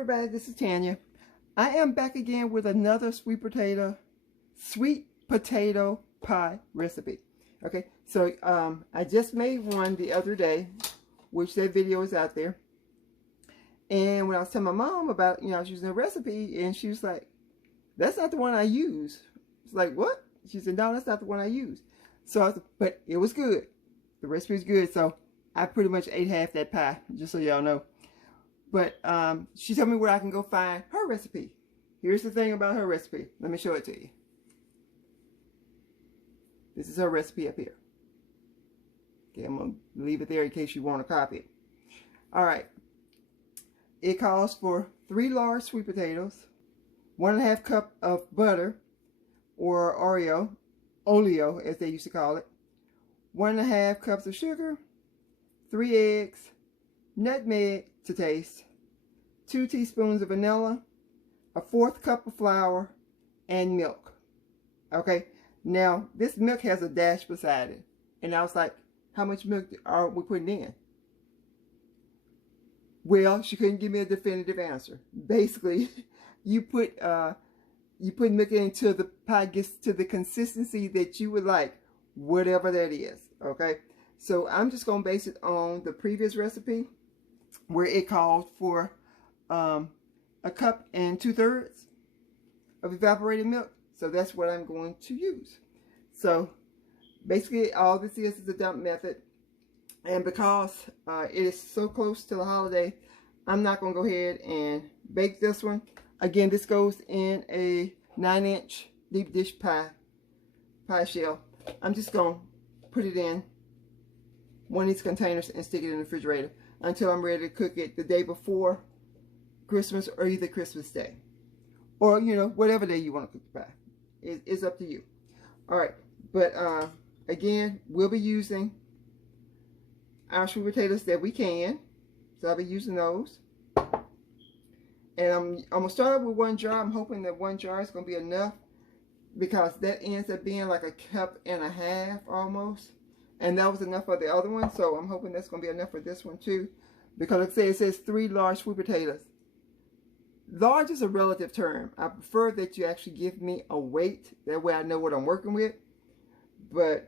everybody, this is Tanya. I am back again with another sweet potato pie recipe. Okay, so I just made one the other day, which that video is out there. And when I was telling my mom about, I was using a recipe, and she was like, that's not the one I use. It's like, what? She said, no, that's not the one I use. So, but it was good. The recipe is good, so I pretty much ate half that pie, just so y'all know. But she told me where I can go find her recipe. Here's the thing about her recipe. Let me show it to you. This is her recipe up here. Okay, I'm going to leave it there in case you want to copy it. Alright. It calls for 3 large sweet potatoes, 1.5 cup of butter, or oleo as they used to call it, 1.5 cups of sugar, 3 eggs, nutmeg to taste, 2 teaspoons of vanilla, 1/4 cup of flour, and milk. Okay, now this milk has a dash beside it, and I was like, how much milk are we putting in? Well, she couldn't give me a definitive answer. Basically, you put milk into the pie gets to the consistency that you would like, whatever that is. Okay, so I'm just gonna base it on the previous recipe, where it called for 1 cup and 2/3 of evaporated milk. So that's what I'm going to use. So basically all this is the dump method. And because it is so close to the holiday, I'm not going to go ahead and bake this one. Again, this goes in a 9-inch deep dish pie shell. I'm just going to put it in one of these containers and stick it in the refrigerator until I'm ready to cook it the day before Christmas, or either Christmas Day, or whatever day you want to cook the pie. It's up to you. All right, but again, we'll be using our sweet potatoes that we can, so I'll be using those. And I'm gonna start with 1 jar. I'm hoping that 1 jar is gonna be enough, because that ends up being like 1.5 cups almost. And that was enough for the other one, so I'm hoping that's going to be enough for this one too. Because like I say, it says 3 large sweet potatoes. Large is a relative term. I prefer that you actually give me a weight. That way I know what I'm working with. But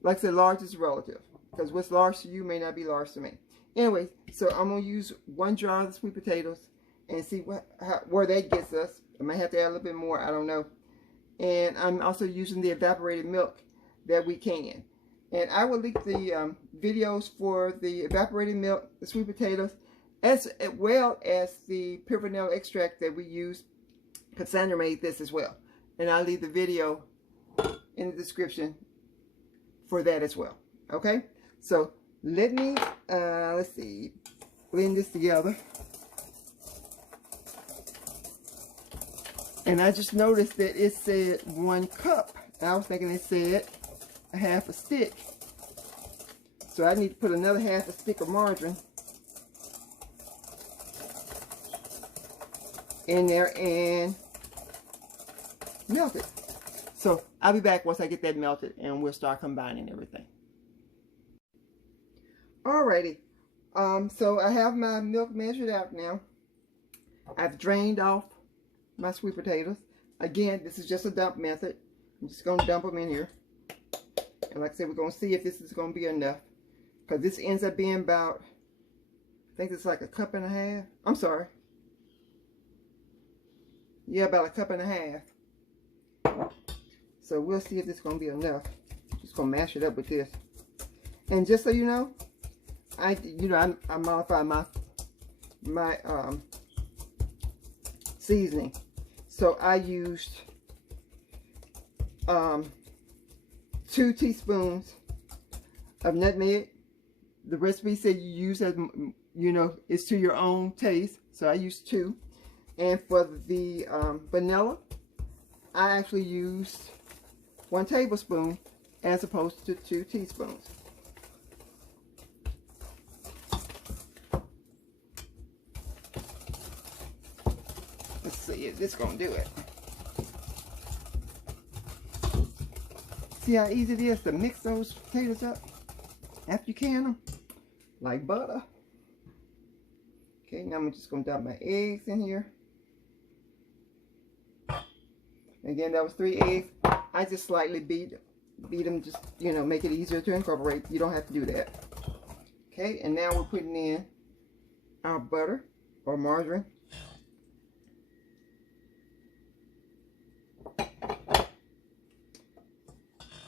like I said, large is relative. Because what's large to you may not be large to me. Anyway, so I'm going to use 1 jar of the sweet potatoes and see where that gets us. I might have to add a little bit more. I don't know. And I'm also using the evaporated milk that we can. And I will link the videos for the evaporated milk, the sweet potatoes, as well as the pure vanilla extract that we use. Cassandra made this as well. And I'll leave the video in the description for that as well. Okay? So let me, let's see, blend this together. And I just noticed that it said 1 cup. I was thinking it said 1/2 stick. So I need to put another 1/2 stick of margarine in there and melt it. So I'll be back once I get that melted, and we'll start combining everything. Alrighty. So I have my milk measured out now. I've drained off my sweet potatoes. Again, this is just a dump method. I'm just going to dump them in here. And like I said, we're going to see if this is going to be enough. Because this ends up being about, I think it's like 1.5 cups. I'm sorry. Yeah, about 1.5 cups. So we'll see if this is going to be enough. Just going to mash it up with this. And just so you know, I modified my seasoning. So I used 2 teaspoons of nutmeg. The recipe said you use as, it's to your own taste. So I used 2. And for the vanilla, I actually used 1 tablespoon as opposed to 2 teaspoons. Let's see if this is going to do it. See how easy it is to mix those potatoes up after you can them? Like butter. Okay, now I'm just going to dump my eggs in here. Again, that was 3 eggs. I just slightly beat them, just, you know, make it easier to incorporate. You don't have to do that. Okay, and now we're putting in our butter or margarine.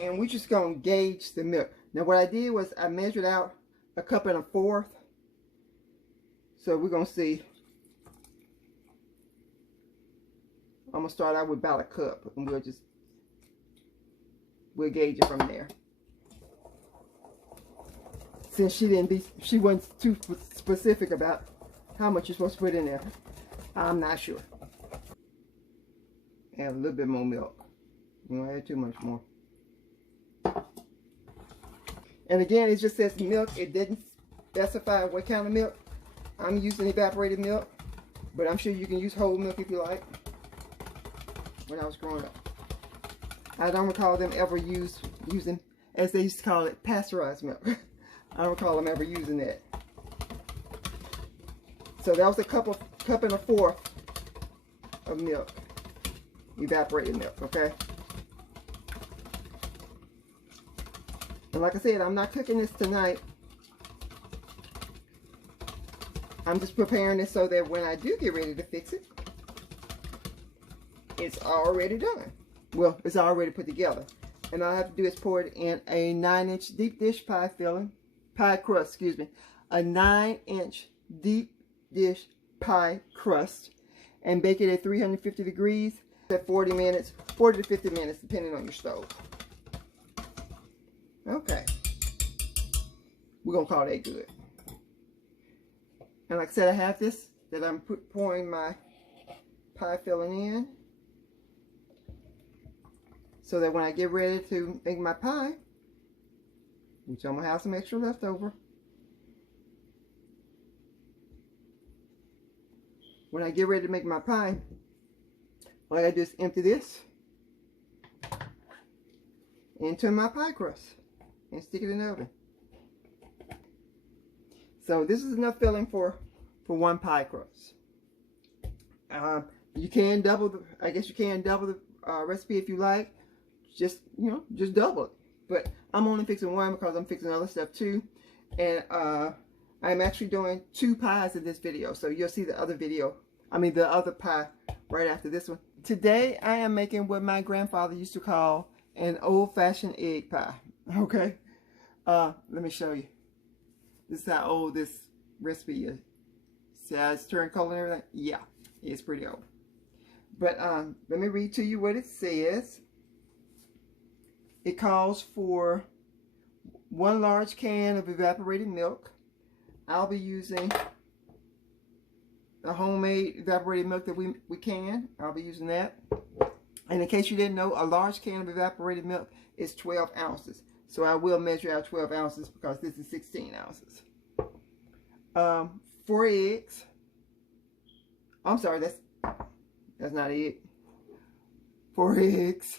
And we're just going to gauge the milk. Now what I did was I measured out 1 1/4 cups. So we're going to see. I'm going to start out with about 1 cup. And we'll gauge it from there. Since she wasn't too specific about how much you're supposed to put in there. I'm not sure. Add a little bit more milk. You don't add too much more. And again, it just says milk. It didn't specify what kind of milk. I'm using evaporated milk, but I'm sure you can use whole milk if you like. When I was growing up, I don't recall them ever using, as they used to call it, pasteurized milk. I don't recall them ever using that. So that was 1 1/4 cups of milk, evaporated milk. Okay. And like I said, I'm not cooking this tonight. I'm just preparing it so that when I do get ready to fix it, it's already done. Well, it's already put together. And all I have to do is pour it in a 9-inch deep dish pie crust, excuse me. A 9-inch deep dish pie crust. And bake it at 350 degrees at 40 to 50 minutes, depending on your stove. Okay. We're going to call that good. And like I said, I have this that I'm pouring my pie filling in. So that when I get ready to make my pie, which I'm going to have some extra left over. When I get ready to make my pie, all I got to do is empty this into my pie crust and stick it in the oven. So this is enough filling for 1 pie crust. You can double the, I guess you can double the recipe if you like. Just, you know, just double it. But I'm only fixing 1 because I'm fixing other stuff too. And I'm actually doing 2 pies in this video. So you'll see the other video, the other pie right after this one. Today I am making what my grandfather used to call an old-fashioned egg pie. Okay. Let me show you. This is how old this recipe is. See how it's turned color and everything? Yeah, it's pretty old. But let me read to you what it says. It calls for 1 large can of evaporated milk. I'll be using the homemade evaporated milk that we can. I'll be using that. And in case you didn't know, a large can of evaporated milk is 12 ounces. So I will measure out 12 ounces because this is 16 ounces. 4 eggs. I'm sorry, that's not an egg. 4 eggs.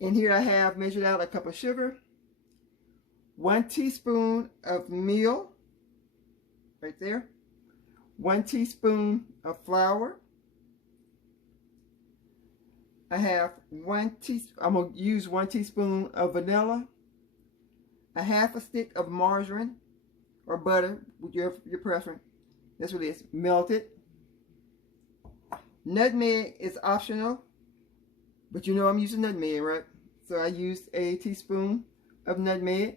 And here I have measured out a cup of sugar, 1 teaspoon of meal, right there, 1 teaspoon of flour. I have I'm going to use 1 teaspoon of vanilla, a 1/2 stick of margarine or butter, with your preference. That's what it is, melted. Nutmeg is optional, but you know I'm using nutmeg, right? So I used a teaspoon of nutmeg.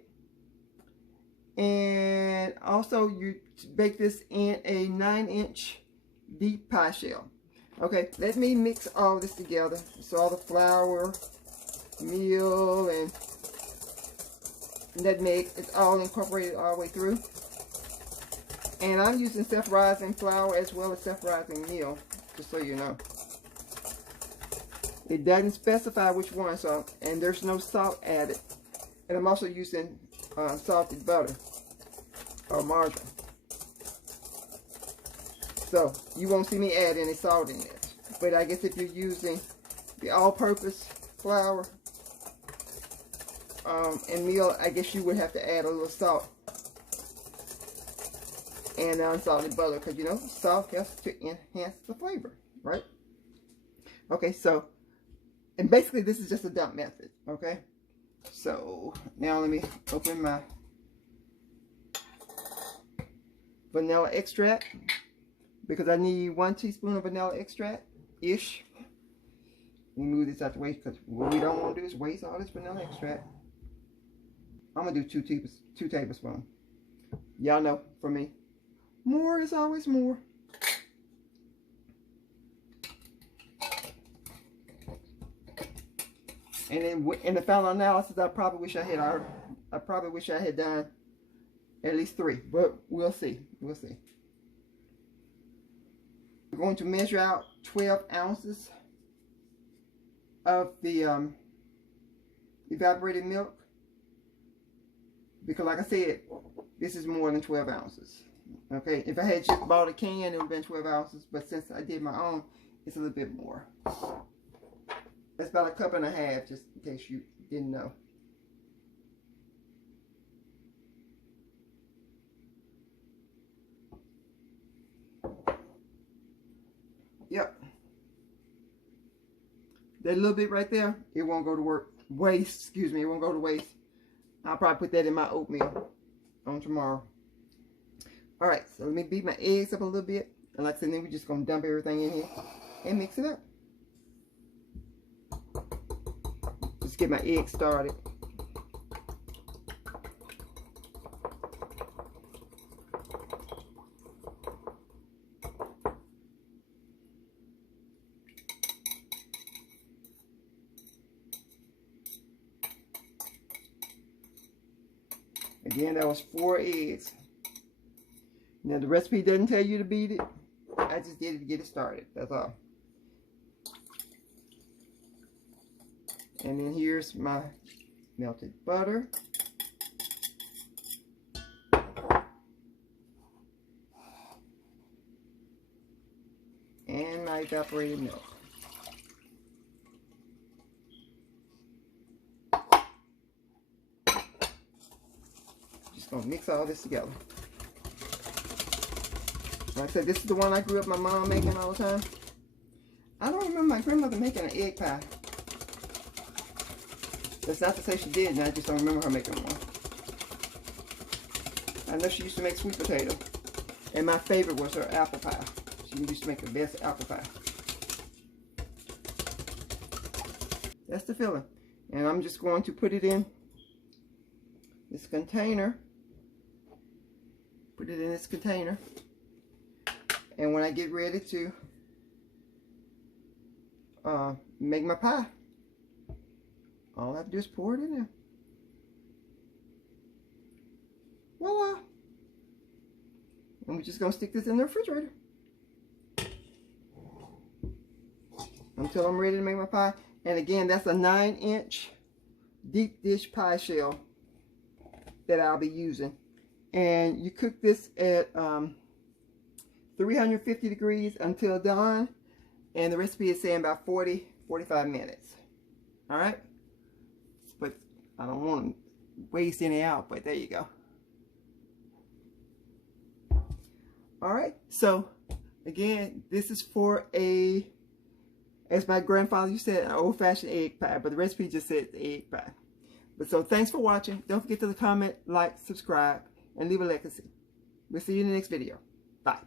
And also you bake this in a 9-inch deep pie shell. Okay, let me mix all this together. So all the flour, meal, and nutmeg is all incorporated all the way through. And I'm using self-rising flour as well as self-rising meal, just so you know. It doesn't specify which one, so, and there's no salt added. And I'm also using salted butter or margarine. So you won't see me add any salt in it. But I guess if you're using the all-purpose flour and meal, I guess you would have to add a little salt. and unsalted butter, because you know salt helps to enhance the flavor, right? Okay, so, and basically this is just a dump method, okay? So now let me open my vanilla extract, because I need 1 teaspoon of vanilla extract-ish. Let me move this out the way, because what we don't want to do is waste all this vanilla extract. I'm going to do 2 tablespoons. Y'all know, for me, more is always more. And then in the final analysis, I probably wish I had done at least 3, but we'll see. We'll see. We're going to measure out 12 ounces of the evaporated milk, because like I said, this is more than 12 ounces. Okay, if I had just bought a can, it would have been 12 ounces, but since I did my own, it's a little bit more. That's about 1.5 cups, just in case you didn't know. Yep. That little bit right there, it won't go to waste. Excuse me, it won't go to waste. I'll probably put that in my oatmeal on tomorrow. All right, so let me beat my eggs up a little bit. And like I said, then we're just going to dump everything in here and mix it up. Just get my eggs started. Again, that was 4 eggs. Now the recipe doesn't tell you to beat it. I just did it to get it started. That's all. And then here's my melted butter. And my evaporated milk. Just gonna mix all this together. Like I said, this is the one I grew up my mom making all the time. I don't remember my grandmother making an egg pie. That's not to say she didn't, I just don't remember her making one. I know she used to make sweet potato. And my favorite was her apple pie. She used to make the best apple pie. That's the filling. And I'm just going to put it in this container. Put it in this container. And when I get ready to make my pie, all I have to do is pour it in there. Voila! And we're just going to stick this in the refrigerator until I'm ready to make my pie. And again, that's a 9-inch deep dish pie shell that I'll be using. And you cook this at 350 degrees until done, and the recipe is saying about 40-45 minutes. All right, but I don't want to waste any out, but there you go. All right, so again, this is for a, as my grandfather used to say, an old-fashioned egg pie, but the recipe just said egg pie. But so thanks for watching. Don't forget to comment, like, subscribe, and leave a legacy. We'll see you in the next video. Bye.